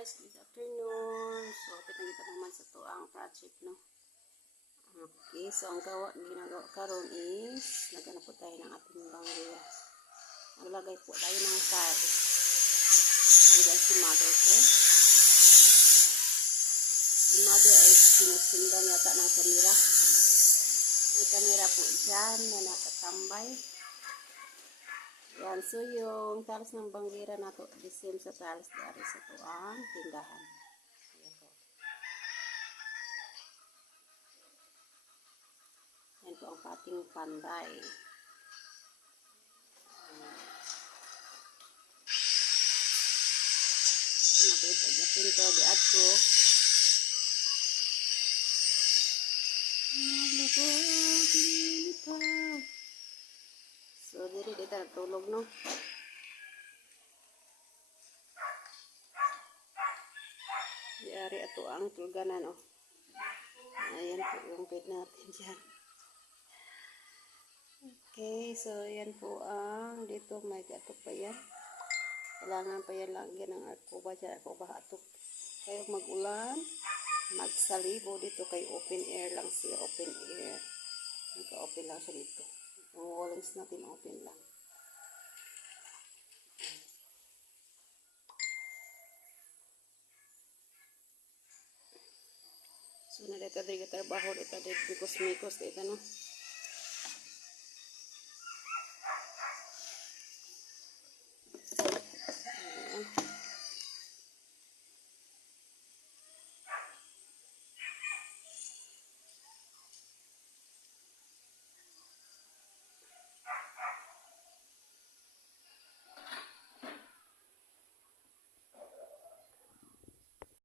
guys, good afternoon. So, hapit na kita naman sa to ang project, no? Okay, so ang ginagawa karon is naghanap po tayo ng ating banggiya. Naglagay po tayo ng tile. Hanggang si mother ko. Si mother ay sinusundan yata ng kamera. May kamera po dyan na nakatambay. Yan, so yung talas ng bangira na to, the same sa talas dari sa to ang tindahan. Yan po. Yan po ang pating panday. Napipagapin ko diad ko. So, diri dito natulog, no? Diari ato ang tulganan, oh. Ayan po yung bed natin dyan. Okay, so yan po ang dito may atok pa yan. Kailangan pa yan lagyan ng arkoba dyan. Arkoba atok kayo mag-ulan. Magsalibo dito kay open air lang siya. Open air. Nagka-open lang siya dito. Yung wallings natin open lang. So, na dito trabaho dito mikos-mikos dito, no?